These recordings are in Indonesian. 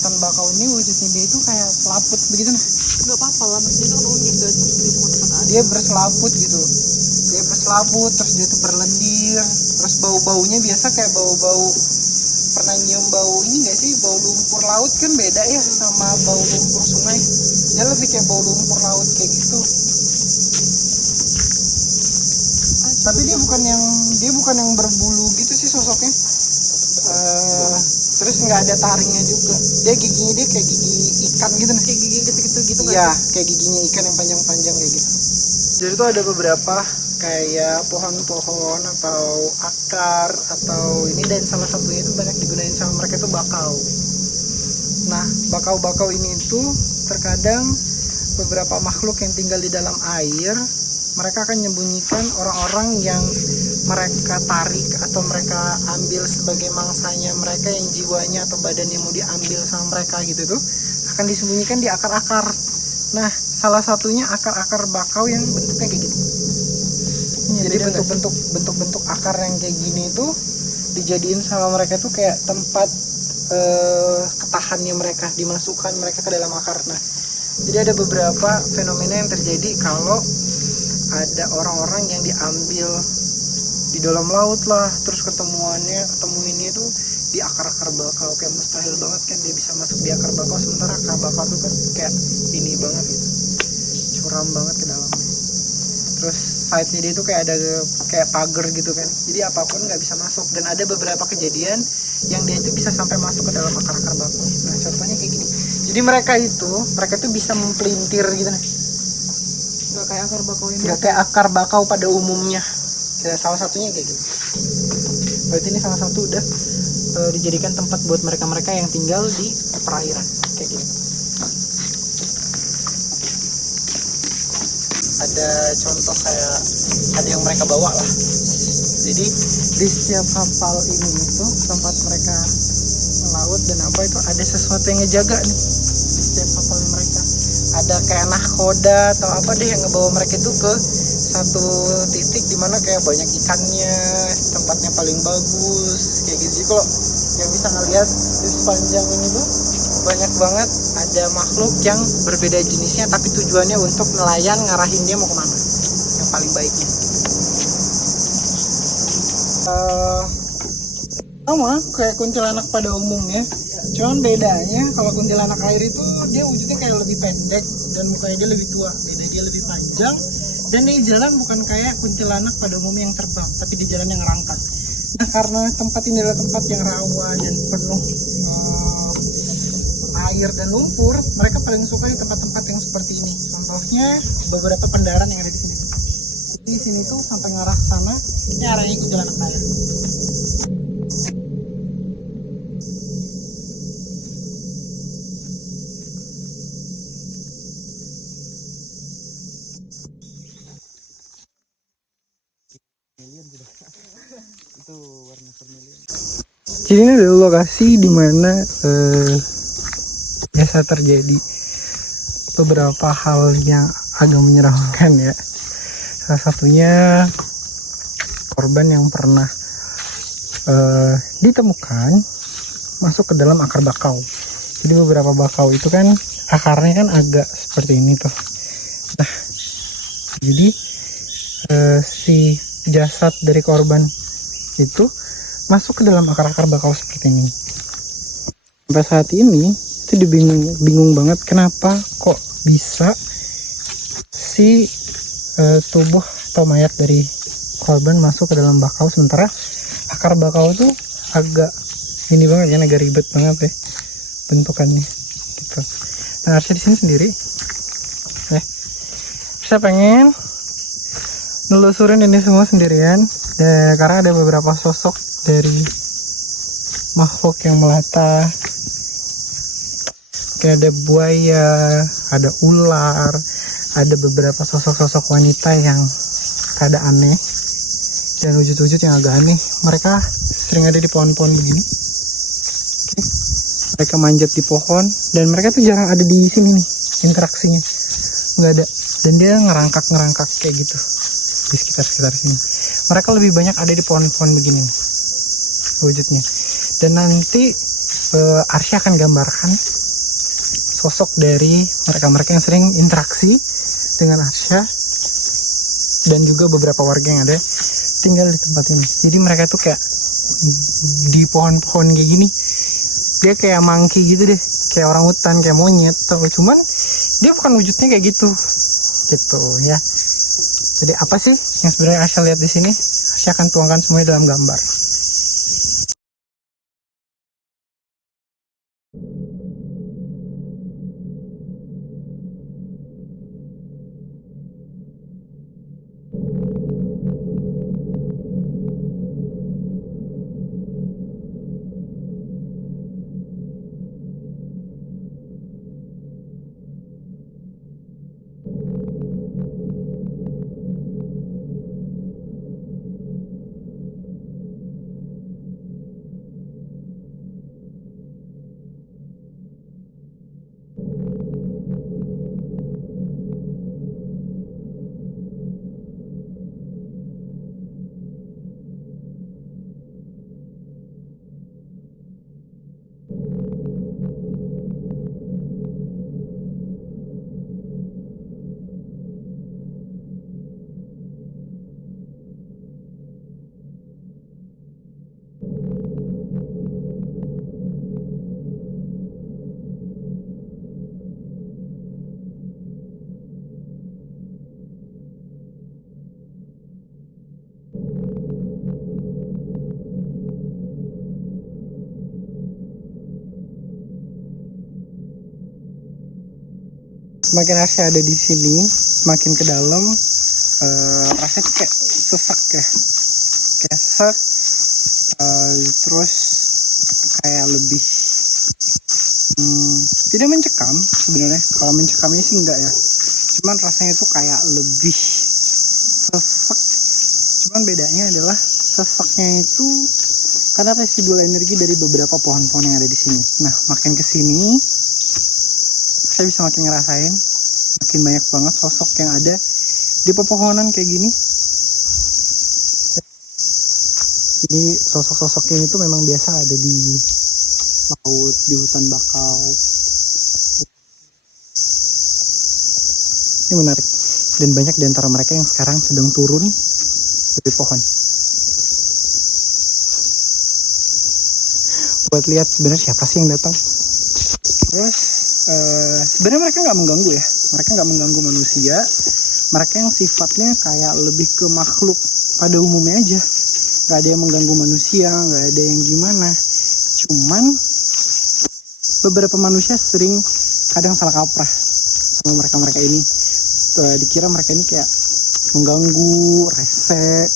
hutan bakau ini wujudnya dia itu kayak selaput begitu nah. Nggak apa-apa lah, maksudnya itu kan unik, gak seperti semua tempat ada. Dia berselaput gitu. Dia berselaput terus dia tuh berlendir. Terus bau-baunya biasa kayak bau-bau, pernah nyium bau ini gak sih, bau lumpur laut kan beda ya sama bau lumpur sungai. Dia lebih kayak bau lumpur laut kayak gitu. Tapi dia bukan yang berbulu gitu sih sosoknya. Terus nggak ada taringnya juga. Dia giginya dia kayak gigi ikan gitu nih. Kayak gigi kecil-kecil gitu kan? Iya, kayak giginya ikan yang panjang-panjang kayak gitu. Jadi tuh ada beberapa kayak pohon-pohon atau akar atau ini, dan salah satunya itu banyak digunain sama mereka itu bakau. Nah, bakau-bakau ini tuh terkadang beberapa makhluk yang tinggal di dalam air, mereka akan menyembunyikan orang-orang yang mereka tarik atau mereka ambil sebagai mangsanya mereka, yang jiwanya atau badannya mau diambil sama mereka gitu tuh, akan disembunyikan di akar-akar. Nah, salah satunya akar-akar bakau yang bentuknya kayak gitu. Jadi bentuk-bentuk akar yang kayak gini itu dijadiin sama mereka tuh kayak tempat ketahannya mereka, dimasukkan mereka ke dalam akar. Nah, jadi ada beberapa fenomena yang terjadi kalau ada orang-orang yang diambil di dalam laut lah, terus ketemuinnya itu di akar-akar bakau. Kayak mustahil banget kan dia bisa masuk di akar bakau, sementara akar bakau itu kan kayak ini banget gitu, curam banget ke dalamnya. Terus side-nya dia itu kayak ada kayak pagar gitu kan, jadi apapun nggak bisa masuk. Dan ada beberapa kejadian yang dia itu bisa sampai masuk ke dalam akar-akar bakau. Nah, contohnya kayak gini. Jadi mereka itu bisa mempelintir gitu nih. Nggak kayak akar bakau ini. Nggak kayak akar bakau pada umumnya. Ya, salah satunya kayak gitu. Berarti ini salah satu udah dijadikan tempat buat mereka-mereka yang tinggal di perairan kayak gitu. Ada contoh kayak ada yang mereka bawa lah. Jadi di setiap kapal ini itu tempat mereka melaut dan apa itu ada sesuatu yang ngejaga nih di setiap kapal mereka. Ada kayak nahkoda atau apa deh yang ngebawa mereka itu ke satu titik dimana kayak banyak ikannya, tempatnya paling bagus kayak gitu. Jadi kalau yang bisa ngeliat di sepanjang ini tuh banyak banget ada makhluk yang berbeda jenisnya, tapi tujuannya untuk nelayan, ngarahin dia mau kemana yang paling baiknya. Sama kayak kuntilanak pada umumnya, cuman bedanya kalau kuntilanak air itu dia wujudnya kayak lebih pendek dan mukanya dia lebih tua, beda dia lebih panjang. Dan di jalan bukan kayak kuntilanak pada umumnya yang terbang, tapi di jalan yang ngerangkak. Nah, karena tempat ini adalah tempat yang rawa dan penuh air dan lumpur, mereka paling suka di tempat-tempat yang seperti ini. Contohnya beberapa pendaran yang ada di sini. Di sini tuh sampai ngarah sana, ini arahnya kuntilanak air. Itu warna vermilion. Jadi ini adalah lokasi dimana biasa terjadi beberapa hal yang agak menyeramkan ya. Salah satunya korban yang pernah ditemukan masuk ke dalam akar bakau. Jadi beberapa bakau itu kan akarnya kan agak seperti ini tuh. Nah, jadi si jasad dari korban itu masuk ke dalam akar-akar bakau seperti ini. Sampai saat ini itu bingung banget kenapa kok bisa si tubuh atau mayat dari korban masuk ke dalam bakau, sementara akar bakau tuh agak ini banget ya, agak ribet banget ya bentukannya gitu. Nah, harusnya di sini sendiri saya pengen nelusurin ini semua sendirian karena ada beberapa sosok dari makhluk yang melata, kayak ada buaya, ada ular, ada beberapa sosok-sosok wanita yang ada aneh dan wujud-wujud yang agak aneh. Mereka sering ada di pohon-pohon begini. Mereka manjat di pohon dan mereka tuh jarang ada di sini nih, interaksinya nggak ada, dan dia ngerangkak kayak gitu di sekitar sini. Mereka lebih banyak ada di pohon-pohon begini nih, wujudnya. Dan nanti Arsya akan gambarkan sosok dari mereka-mereka yang sering interaksi dengan Arsya dan juga beberapa warga yang ada tinggal di tempat ini. Jadi mereka tuh kayak di pohon-pohon kayak gini, dia kayak monkey gitu deh, kayak orang hutan, kayak monyet tuh. Cuman dia bukan wujudnya kayak gitu ya. Jadi apa sih yang sebenarnya Arsya lihat di sini? Arsya akan tuangkan semuanya dalam gambar. Semakin Arsya ada di sini, semakin ke dalam, rasanya tuh kayak sesak ya, terus kayak lebih tidak mencekam sebenarnya. Kalau mencekam sih enggak ya, cuman rasanya tuh kayak lebih sesek. Cuman bedanya adalah sesaknya itu karena residual energi dari beberapa pohon-pohon yang ada di sini. Nah, makin ke sini saya bisa makin ngerasain makin banyak banget sosok yang ada di pepohonan kayak gini. Jadi sosok-sosok ini tuh memang biasa ada di laut, di hutan bakau. Ini menarik, dan banyak di antara mereka yang sekarang sedang turun dari pohon buat lihat sebenarnya siapa sih yang datang. Terus sebenarnya mereka nggak mengganggu ya, mereka nggak mengganggu manusia. Mereka yang sifatnya kayak lebih ke makhluk pada umumnya aja, nggak ada yang mengganggu manusia, nggak ada yang gimana. Cuman beberapa manusia sering kadang salah kaprah sama mereka ini. Dikira mereka ini kayak mengganggu, rese,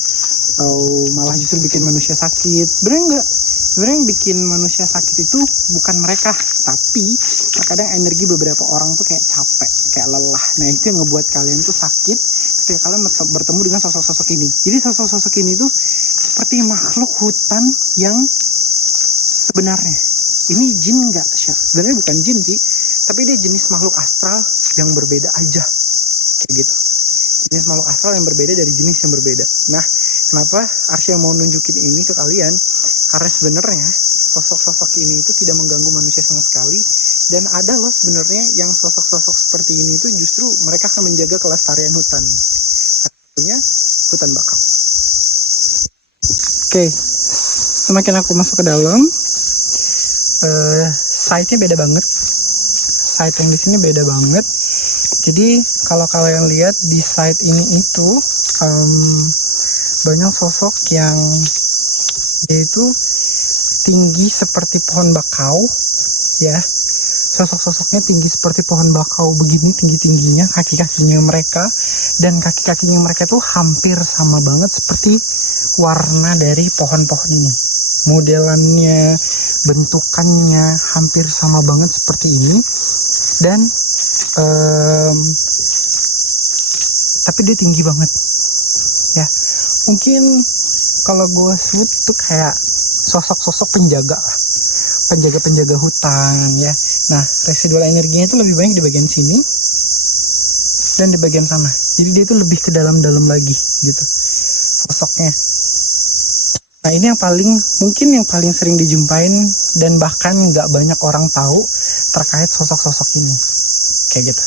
atau malah justru bikin manusia sakit. Sebenarnya enggak. Sebenarnya yang bikin manusia sakit itu bukan mereka, tapi terkadang energi beberapa orang tuh kayak capek, kayak lelah. Nah, itu yang ngebuat kalian tuh sakit ketika kalian bertemu dengan sosok-sosok ini. Jadi sosok-sosok ini tuh seperti makhluk hutan yang sebenarnya. Ini jin nggak, Syah? Sebenarnya bukan jin sih, tapi dia jenis makhluk astral yang berbeda aja, kayak gitu. Jenis makhluk astral yang berbeda dari jenis yang berbeda. Nah, kenapa Arsya mau nunjukin ini ke kalian? Karena sebenarnya sosok-sosok ini itu tidak mengganggu manusia sama sekali, dan ada loh sebenarnya yang sosok-sosok seperti ini itu justru mereka akan menjaga kelestarian hutan. Satunya hutan bakau. Oke, semakin aku masuk ke dalam, site-nya beda banget. Site yang di sini beda banget. Jadi kalau kalian lihat di site ini itu banyak sosok yang dia itu tinggi seperti pohon bakau ya. Sosok-sosoknya tinggi seperti pohon bakau begini, tinggi-tingginya kaki-kakinya mereka, dan kaki-kakinya mereka tuh hampir sama banget seperti warna dari pohon-pohon ini. Modelannya, bentukannya hampir sama banget seperti ini. Dan tapi dia tinggi banget ya. Mungkin kalau gue sebut tuh kayak sosok-sosok penjaga lah, penjaga hutan ya. Nah, residual energinya itu lebih banyak di bagian sini dan di bagian sana. Jadi dia itu lebih ke dalam-dalam lagi gitu sosoknya. Nah, ini yang paling sering dijumpain dan bahkan nggak banyak orang tahu, terkait sosok-sosok ini kayak gitu.